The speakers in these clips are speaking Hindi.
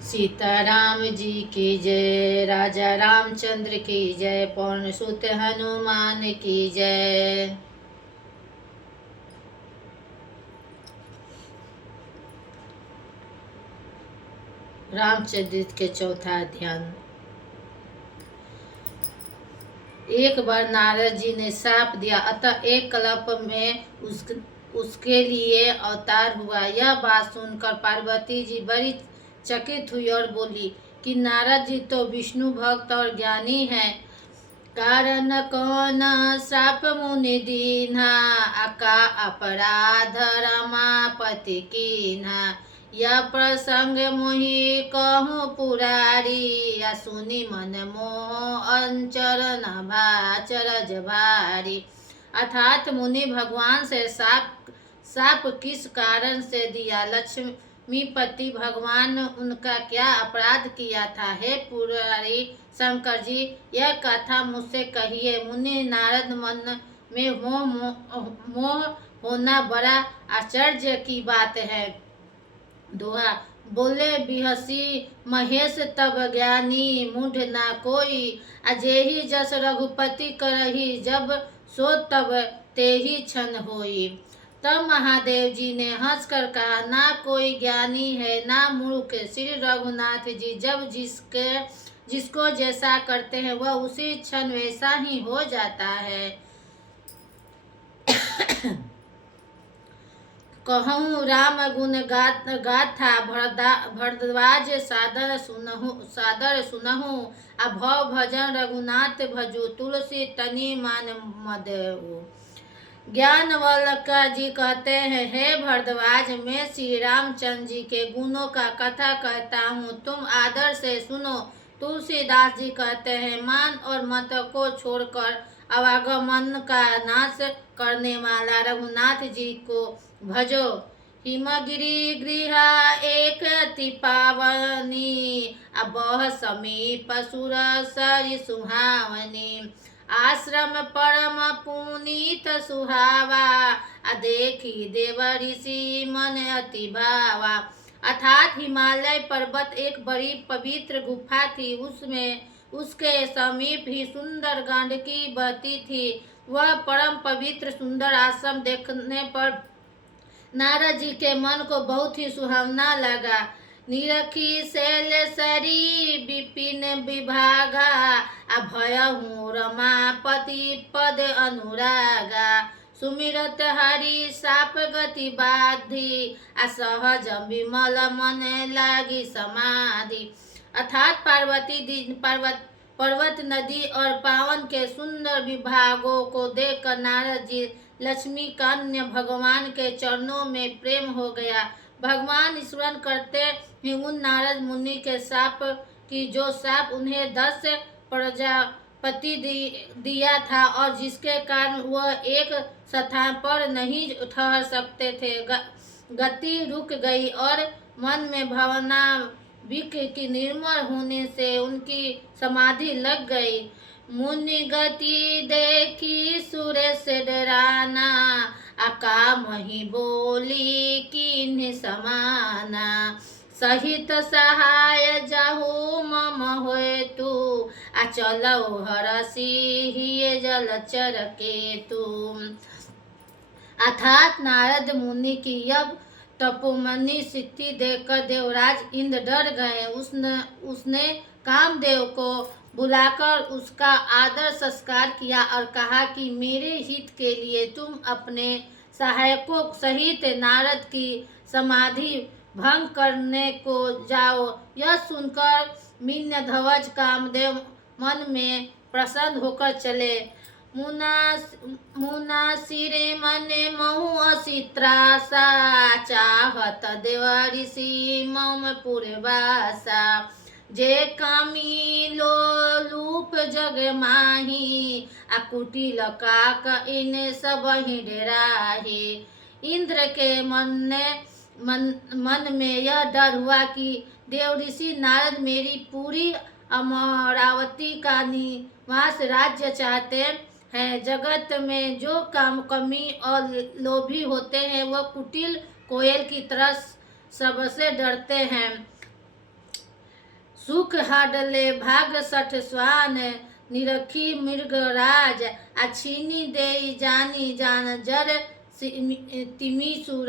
सीताराम जी की जय, राजा रामचंद्र की जय, पवन सुत हनुमान की जय। रामचरित के चौथा अध्याय। एक बार नारद जी ने शाप दिया, अतः एक कल्प में उसके लिए अवतार हुआ। यह बात सुनकर पार्वती जी बड़ी चकित हुई और बोली कि नारद जी तो विष्णु भक्त और ज्ञानी हैं। कारण कौन श्राप मुनि दीन्हा, अका अपराध रमापति कीन्हा। यह प्रसंग मोहि कहूँ पुरारी, या सुनी मन मोह अंचरण भाचरज भारी। अर्थात मुनि भगवान से साप किस कारण से दिया, लक्ष्मीपति भगवान उनका क्या अपराध किया था। हे पुरारी शंकर जी, यह कथा मुझसे कहिए। मुनि नारद, मन में मोह होना बड़ा आश्चर्य की बात है। दोहा बोले बिहसी महेश तब ज्ञानी, मूढ़ ना कोई अजेहि जस रघुपति करही, जब सो तब तेहि क्षण होई। तब महादेव जी ने हंसकर कहा, ना कोई ज्ञानी है ना मूर्ख। श्री रघुनाथ जी जब जिसको जैसा करते हैं वह उसी क्षण वैसा ही हो जाता है। कहूँ राम गुण गाथा, भरद्वाज सादर सुनहु। अभव भजन रघुनाथ भजू, तुलसी तनि मान मदऊ। ज्ञानवल्लभ जी कहते हैं, हे भरद्वाज, मैं श्री रामचंद्र जी के गुणों का कथा कहता हूँ, तुम आदर से सुनो। तुलसीदास जी कहते हैं, मान और मत को छोड़कर आवागमन का नाश करने वाला रघुनाथ जी को भजो। हिमगिरि गृह एक अति पावनी, अबह समीप सुर सरि सुहावनी। आश्रम परम पुनीत सुहावा, देखी देव ऋषि मन अति भावा। अर्थात हिमालय पर्वत एक बड़ी पवित्र गुफा थी, उसके समीप ही सुंदर गंडकी बहती थी। वह परम पवित्र सुंदर आश्रम देखने पर नारद जी के मन को बहुत ही सुहावना लगा। निरखी शैलेशरी विपिन विभागा, अभयहु रमापति पद अनुरागा। सुमिरत हरि साप गति बाधी, असहज विमल मन लागी समाधि। अर्थात पर्वत नदी और पावन के सुंदर विभागों को देखकर नारद जी लक्ष्मी कन्या भगवान के चरणों में प्रेम हो गया। भगवान स्मरण करते ही उन नारद मुनि के साप की जो साप उन्हें 10 प्रजापति दिया था और जिसके कारण वह एक स्थान पर नहीं ठहर सकते थे, गति रुक गई और मन में भावना विक की निर्मल होने से उनकी समाधि लग गई। मुनि गति देखी सुरेश डराना, अका मही बोली किन्ह समाना। सहित सहाय जाहु मम होए तू, अचलऊ हरसी हिय जलचर केतु। अर्थात नारद मुनि की यह तपोमणि स्थिति देखकर देवराज इंद्र डर गए। उसने कामदेव को बुलाकर उसका आदर सत्कार किया और कहा कि मेरे हित के लिए तुम अपने सहायकों सहित नारद की समाधि भंग करने को जाओ। यह सुनकर मीनध्वज कामदेव मन में प्रसन्न होकर चले। मुना सिरे मने महु असी त्रासा, चाहत देव ऋषि मम पुरवासा। जे कामी लोलूप जग माही, अकुटिल काक इन सब ही डराही। इंद्र के मन में यह डर हुआ कि देव ऋषि नारद मेरी पूरी अमरावती का निवास राज्य चाहते हैं। जगत में जो कमी और लोभी होते हैं वह कुटिल कोयल की तरह सबसे डरते हैं। सुख हाडले भाग सठ स्वान, निरखी मृगराज, आ छीनी देई जानी जान जर, तिमी सुर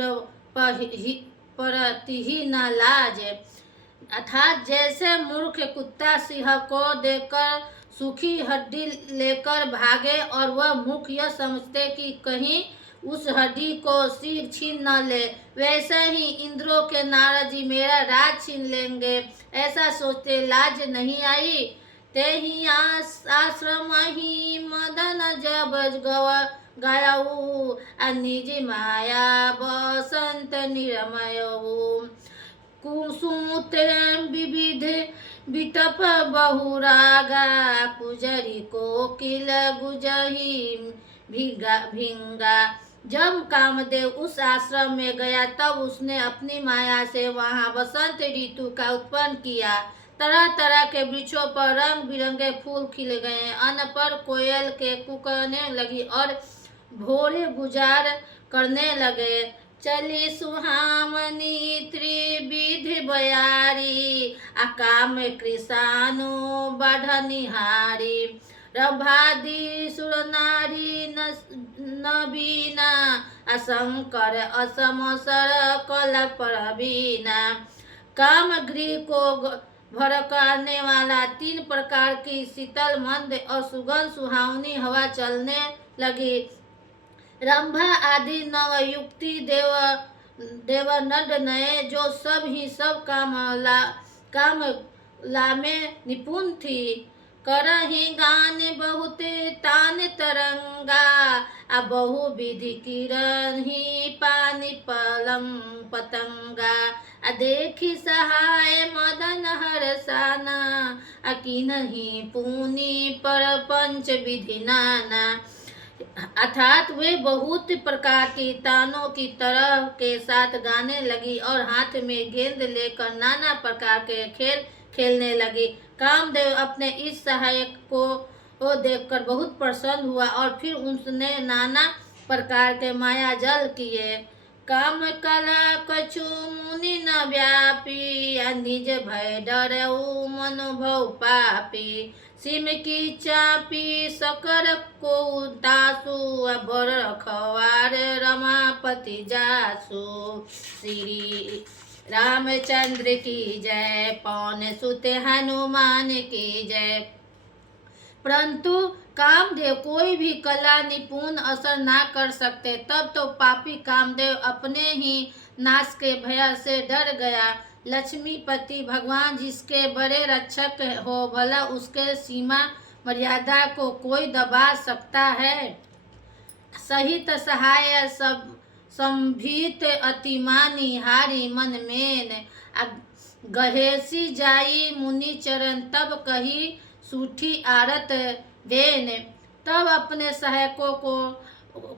परतिही न लाज। अर्थात जैसे मूर्ख कुत्ता सिंह को देखकर सूखी हड्डी लेकर भागे और वह मूर्ख यह समझते कि कहीं उस हड्डी को सिर छीन न ले, वैसे ही इंद्रों के नारद जी मेरा राज छीन लेंगे, ऐसा सोचते लाज नहीं आई। ते ही आश्रम ही मदन जब गयऊ, निज माया बसंत निरमयऊ। कुसुम विविध बिटप बहुरागा, कुजरी कोकिल गुजही भिंगा। जब कामदेव उस आश्रम में गया तब उसने अपनी माया से वहाँ बसंत ऋतु का उत्पन्न किया। तरह तरह के वृक्षों पर रंग बिरंगे फूल खिल गए, अन्न पर कोयल के कुकने लगी और भोरे गुजार करने लगे। चली सुहामनी त्रिविध बयारी, अकाम कृषानु बढ़निहारी। रभादी सुरनारी नबीना, असंकर असमसर कल परवीना। काम गृह को भड़काने वाला 3 प्रकार की शीतल मंद और सुगंध सुहावनी हवा चलने लगी। रंभा आदि नवयुक्ति देवनंद नए, जो सब ही सब काम में निपुण थी। करही गान बहुत तान तरंगा, आ बहु विधि किरण ही पानी पतंगा। आ देखी सहाय मदन हरसाना, आ किन्हीं पुनि पर पंच विधि नाना। अर्थात वे बहुत प्रकार की तानों की तरह के साथ गाने लगी और हाथ में गेंद लेकर नाना प्रकार के खेल खेलने लगी। कामदेव अपने इस सहायक को देखकर बहुत प्रसन्न हुआ और फिर उसने नाना प्रकार के माया जल किए। काम कला कछु मुनि न व्यापी, निज भय डरऊ मनोभव पापी। सिम की चापी सकर को तासु, बर रखवार रमापति जासु। श्री रामचंद्र की जय, पवन सुत हनुमान की जय। परंतु कामदेव कोई भी कला निपुण असर ना कर सकते। तब तो पापी कामदेव अपने ही नाश के भय से डर गया। लक्ष्मीपति भगवान जिसके बड़े रक्षक हो, भला उसके सीमा मर्यादा को कोई दबा सकता है। सहित सहाय सब संभीत अतिमानी, हारी मन मेन। गहेसी जाई मुनि चरण, तब कही सूठी आरत देन। तब अपने सहायकों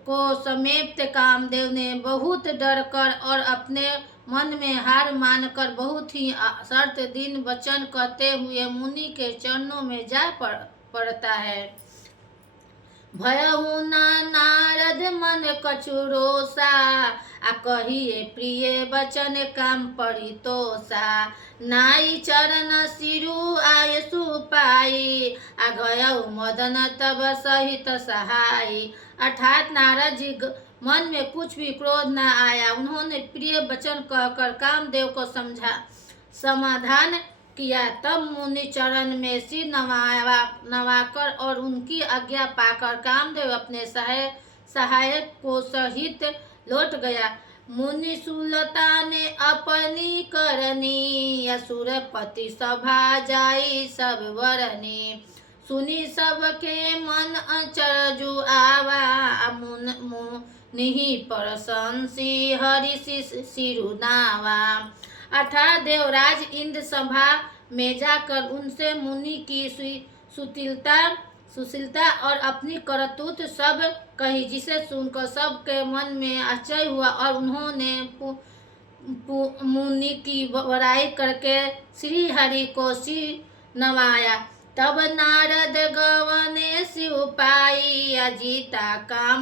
को समेत कामदेव ने बहुत डर कर और अपने मन में हार मानकर बहुत ही शर्त दिन वचन कहते हुए मुनि के चरणों में जा पड़ता है। भयहु नारद मन कछु रोषा, आ कहिए प्रिय वचन काम परितोषा। नाई चरण सिरु आयसु पाई, आ गयउ मदन तब सहित सहाय। अर्थात नारद जी मन में कुछ भी क्रोध न आया। उन्होंने प्रिय वचन कहकर कामदेव को समाधान किया। तब मुनि चरण में सिर नवाकर और उनकी आज्ञा पाकर कामदेव अपने सहायक को सहित लौट गया। मुनि सुलता ने अपनी करनी, असुरपति सभा जाई सब वरनी। सुनी सबके मन अचरजु आवा, मुनि प्रशंसी हरि सिरुनावा। अर्थात देवराज इंद्र सभा में जाकर उनसे मुनि की सुशीलता और अपनी करतूत सब कही, जिसे सुनकर सबके मन में आश्चर्य हुआ और उन्होंने मुनि की बड़ाई करके श्री हरि को सिर नवाया। तब नारद गवने शिव पाई, अजीता काम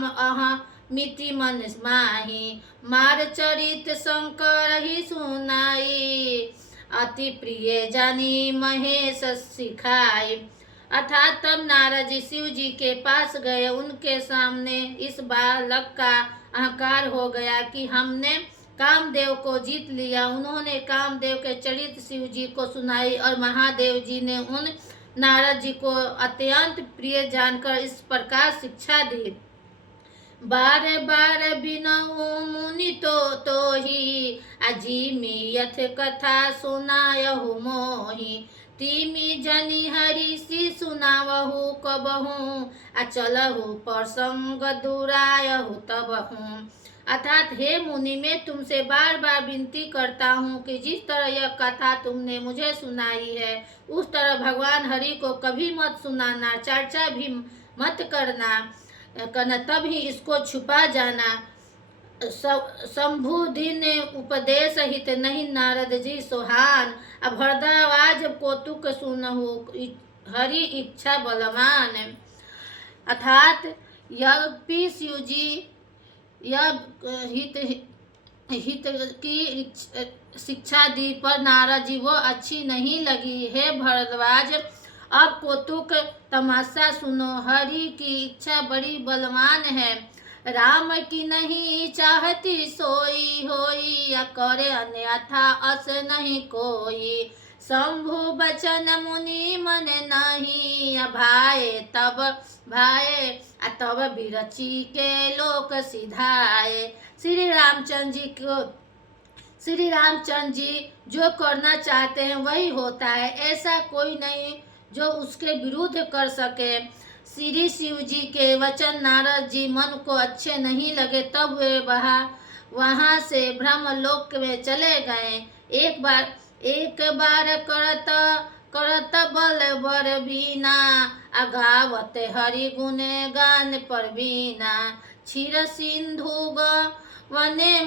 मिति मन माही। मार चरित शंकर ही सुनाई, अति प्रिय जानी महेश सिखाए। अर्थात तब नारद जी शिव जी के पास गए। उनके सामने इस बालक का अहंकार हो गया कि हमने कामदेव को जीत लिया। उन्होंने कामदेव के चरित्र शिव जी को सुनाई और महादेव जी ने उन नारद जी को अत्यंत प्रिय जानकर इस प्रकार शिक्षा दी। बार बार बिनऊ मुनि तो ही अजीमी यथ कथा सुनायहु मोहि। तिमी जनि हरिषि सुनावहु कबहु अचलहु प्रसंग दुरायहु तबहु। अर्थात हे मुनि, मैं तुमसे बार बार विनती करता हूँ कि जिस तरह यह कथा तुमने मुझे सुनाई है उस तरह भगवान हरि को कभी मत सुनाना, चर्चा भी मत करना, तब ही इसको छुपा जाना। शंभुधि ने उपदेश हित नहीं नारद जी सोहान। अब भरद्वाज कौतुक सुनहु हरि इच्छा बलवान। अर्थात यद्यपि शिव जी यह हित की शिक्षा दी पर नारद जी वो अच्छी नहीं लगी। हे भरद्वाज, अब कौतुक तमाशा सुनो। हरि की इच्छा बड़ी बलवान है। राम की नहीं चाहती सोई होई, या करे अन्यथा अस नहीं कोई। शंभु बचन मुनि मन नहीं, भाए तब बिरची के लोक सिधाए। श्री रामचंद्र जी जो करना चाहते हैं वही होता है। ऐसा कोई नहीं जो उसके विरुद्ध कर सके। श्री शिव जी के वचन नारद जी मन को अच्छे नहीं लगे। तब वे वहाँ से ब्रह्मलोक में चले गए। एक बार करत बल बर बीना, अगावत हरि गुण गान पर बीना। क्षीर सिंधु वने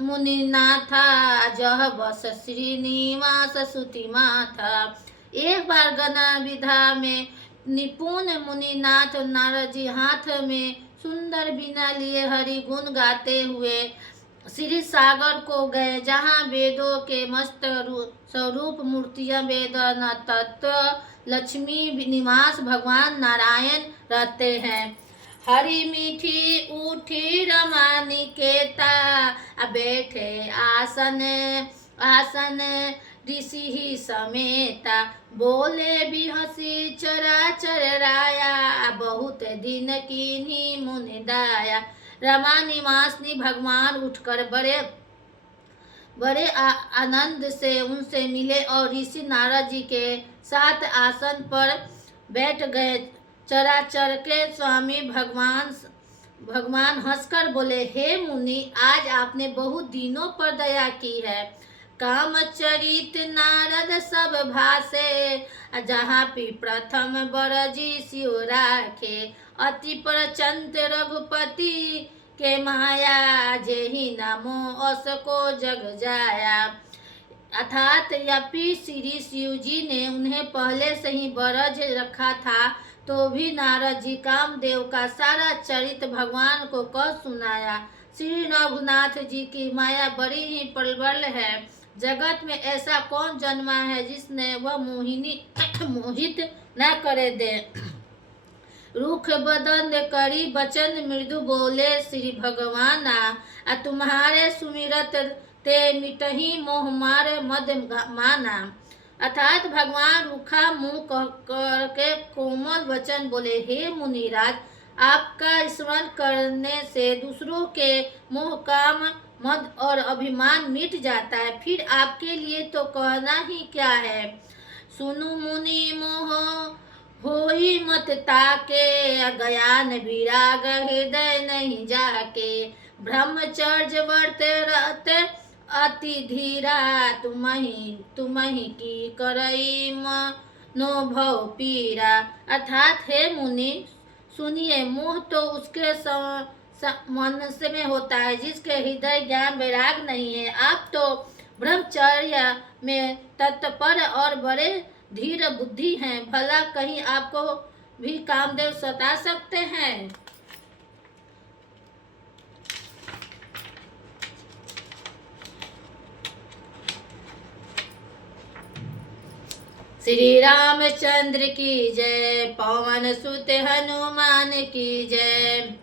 मुनिनाथा, जह बस श्रीनिवास सुति माथा। एक बार गना विधा में निपुण मुनिनाथ नारद जी हाथ में सुंदर बीना लिए हरि गुण गाते हुए श्री सागर को गए, जहाँ वेदों के मस्त स्वरूप मूर्तियां वेद तत्व लक्ष्मी निवास भगवान नारायण रहते हैं। हरि मीठी उठी रमा निकेता, बैठे आसन ऋषि ही समेता। बोले भी हंसी चराचर राया, बहुत दिन कीन्ही मुनि दाया। रमा निवासनी भगवान उठकर बड़े आनंद से उनसे मिले और ऋषि नारद जी के साथ आसन पर बैठ गए। चराचर के स्वामी भगवान हंसकर बोले, हे मुनि, आज आपने बहुत दिनों पर दया की है। कामचरित नारद सब भाषे, जहाँ पी प्रथम बरजी शिव राखे। अति प्रचंड रघुपति के माया, जेहि नामो अस को जग जाया। अर्थात यपि श्री शिव जी ने उन्हें पहले से ही बरज रखा था, तो भी नारद जी कामदेव का सारा चरित्र भगवान को कह सुनाया। श्री रघुनाथ जी की माया बड़ी ही प्रबल है। जगत में ऐसा कौन जन्मा है जिसने वह मोहित न करे दे। रुख बदन करी बचन मृदु बोले श्री भगवाना, तुम्हारे सुमिरत ते मिटही मोह मार मद माना। अर्थात भगवान रुखा मुंह करके कोमल वचन बोले, हे मुनिराज, आपका स्मरण करने से दूसरों के मोह काम मद और अभिमान मिट जाता है। फिर आपके लिए तो कहना ही क्या है। सुनु मुनि मोह होई मत ताके, गयान विराग हृदय नहीं जाके। ब्रह्मचर्य वर्त रहते अति धीरा, तुम्हि की करई मनो भव पीरा। अर्थात हे मुनि सुनिए, मोह तो उसके मन से में होता है जिसके हृदय ज्ञान वैराग नहीं है। आप तो ब्रह्मचर्य में तत्पर और बड़े धीर बुद्धि हैं, भला कहीं आपको भी कामदेव सता सकते हैं। श्री रामचंद्र की जय, पवन सुत हनुमान की जय।